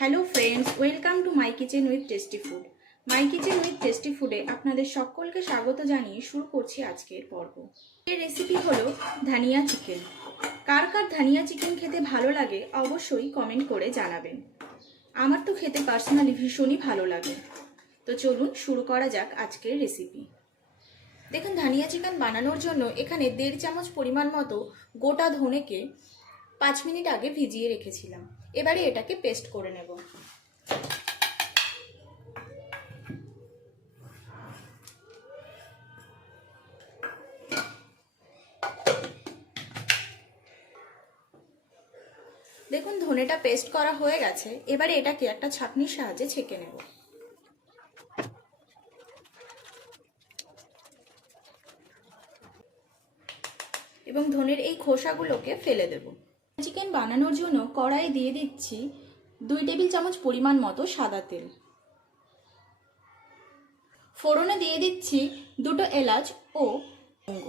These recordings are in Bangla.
Hello friends, welcome to my kitchen with tasty food. My kitchen with tasty ফুডে আপনাদের সকলকে স্বাগত জানিয়ে শুরু করছি আজকের পর্ব। এর রেসিপি হলো ধানিয়া চিকেন। কার কার ধানিয়া চিকেন খেতে ভালো লাগে অবশ্যই কমেন্ট করে জানাবেন। আমার তো খেতে পার্সোনালি ভীষণই ভালো লাগে। তো চলুন শুরু করা যাক আজকের রেসিপি। দেখুন, ধানিয়া চিকেন বানানোর জন্য এখানে 1.5 চামচ পরিমাণ মতো গোটা ধনেকে 5 মিনিট আগে ভিজিয়ে রেখেছিলাম। এবারে এটাকে পেস্ট করে নেব। দেখুন, ধনেটা পেস্ট করা হয়ে গেছে। এবারে এটাকে একটা ছাঁকনির সাহায্যে ছেঁকে নেব। এবং ধনের এই খোসাগুলোকে ফেলে দেব। চিকেন বানানোর জন্য কড়াই দিয়ে দিচ্ছি 2 টেবিল চামচ পরিমাণ মতো সাদা তেল। ফোড়নে দিয়ে দিচ্ছি 2টো এলাচ ও লবঙ্গ।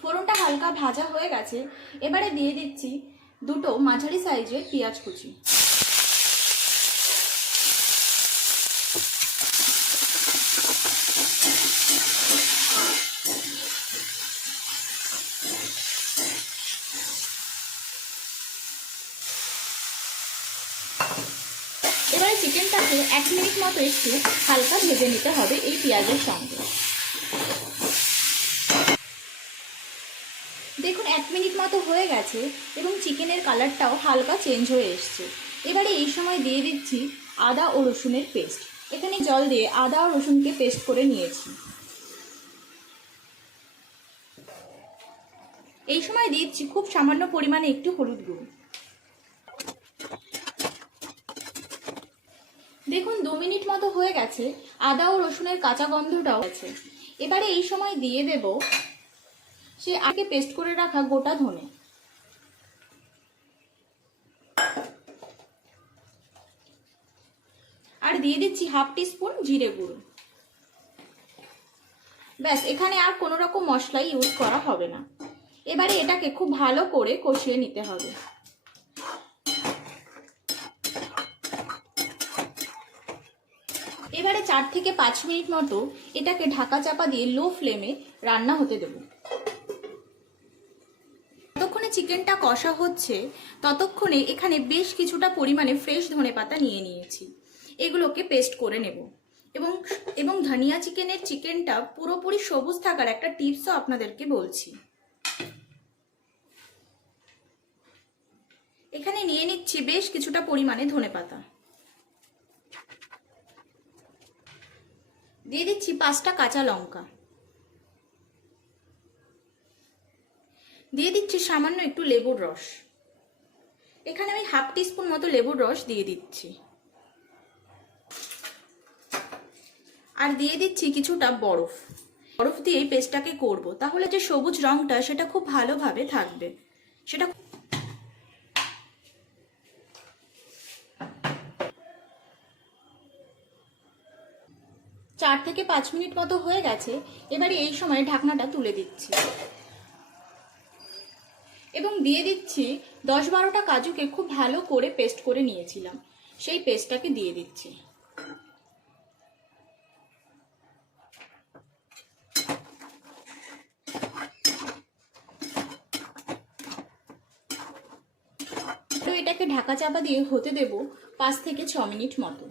ফোড়নটা হালকা ভাজা হয়ে গেছে। এবারে দিয়ে দিচ্ছি 2টো মাঝারি সাইজের পেঁয়াজ কুচি। এবারে চিকেনটাকে 1 মিনিট মতো একটু হালকা ভেজে নিতে হবে এই পেঁয়াজের সঙ্গে। দেখুন, 1 মিনিট মতো হয়ে গেছে এবং চিকেনের কালারটাও হালকা চেঞ্জ হয়ে এসছে। এবারে এই সময় দিয়ে দিচ্ছি আদা ও রসুনের পেস্ট। এখানে জল দিয়ে আদা ও রসুনকে পেস্ট করে নিয়েছি। এই সময় দিচ্ছি খুব সামান্য পরিমাণে একটু হলুদ গুঁড়ো। দেখুন, 2 মিনিট মতো হয়ে গেছে। আদা ও রসুনের কাঁচা গন্ধটাও আছে। এবারে এই সময় দিয়ে দেব সে আগে পেস্ট করে রাখা গোটা ধনে। আর দিয়ে দিচ্ছি হাফ টিস্পুন জিরে গুঁড়ো। ব্যাস, এখানে আর কোনো রকম মশলা ইউজ করা হবে না। এবারে এটাকে খুব ভালো করে কষিয়ে নিতে হবে। এবারে 4 থেকে 5 মিনিট মতো এটাকে ঢাকা চাপা দিয়ে লো ফ্লেমে রান্না হতে দেব। যতক্ষণে চিকেনটা কষা হচ্ছে ততক্ষণে এখানে বেশ কিছুটা পরিমাণে ফ্রেশ ধনেপাতা নিয়ে নিয়েছি। এগুলোকে পেস্ট করে নেব। এবং ধনিয়া চিকেনটা পুরোপুরি সবুজ থাকার একটা টিপসও আপনাদেরকে বলছি। এখানে নিয়ে নিচ্ছি বেশ কিছুটা পরিমাণে ধনেপাতা। দিয়ে দিচ্ছি 5টা কাঁচা লঙ্কা। দিয়ে দিচ্ছি সামান্য একটু লেবুর রস। এখানে আমি হাফ টিস্পুন মতো লেবুর রস দিয়ে দিচ্ছি। আর দিয়ে দিচ্ছি কিছুটা বরফ। বরফ দিয়ে পেস্টটাকে করব, তাহলে যে সবুজ রংটা সেটা খুব ভালোভাবে থাকবে। সেটা 4 থেকে 5 মিনিট মতো হয়ে গেছে। এবারে এই সময় ঢাকনাটা তুলে দিচ্ছি এবং দিয়ে দিচ্ছি 10-12টা কাজুকে খুব ভালো করে পেস্ট করে নিয়েছিলাম, সেই পেস্টটাকে দিয়ে দিচ্ছি। তো এটাকে ঢাকা চাপা দিয়ে হতে দেব 5 থেকে 6 মিনিট মতো।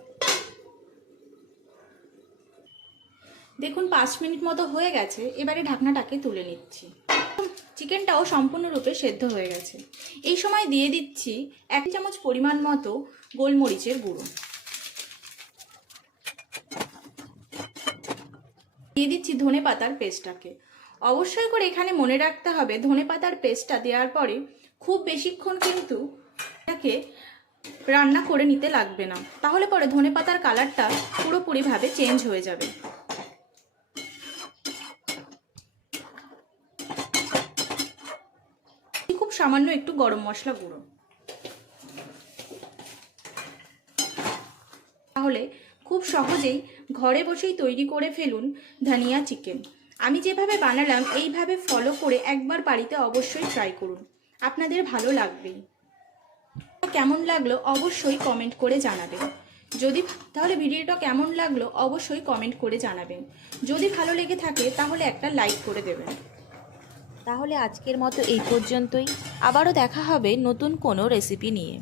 দেখুন, 5 মিনিট মতো হয়ে গেছে। এবারে ঢাকনাটাকে তুলে নিচ্ছি। চিকেনটাও সম্পূর্ণরূপে সেদ্ধ হয়ে গেছে। এই সময় দিয়ে দিচ্ছি 1 চামচ পরিমাণ মতো গোলমরিচের গুঁড়ো। দিয়ে দিচ্ছি ধনেপাতার পেস্টটাকে। অবশ্যই করে এখানে মনে রাখতে হবে ধনেপাতার পেস্টটা দেওয়ার পরে খুব বেশিক্ষণ কিন্তু এটাকে রান্না করে নিতে লাগবে না, তাহলে পরে ধনেপাতার কালারটা পুরোপুরিভাবে চেঞ্জ হয়ে যাবে। খুব সামান্য একটু গরম মশলা গুঁড়ো। তাহলে খুব সহজেই ঘরে বসেই তৈরি করে ফেলুন ধনিয়া চিকেন। আমি যেভাবে বানালাম এইভাবে ফলো করে একবার বাড়িতে অবশ্যই ট্রাই করুন, আপনাদের ভালো লাগবেই। কেমন লাগলো অবশ্যই কমেন্ট করে জানাবেন। ভিডিওটা কেমন লাগলো অবশ্যই কমেন্ট করে জানাবেন। যদি ভালো লেগে থাকে তাহলে একটা লাইক করে দেবেন। তাহলে আজকের মতো এই পর্যন্তই। আবারও দেখা হবে নতুন কোনো রেসিপি নিয়ে।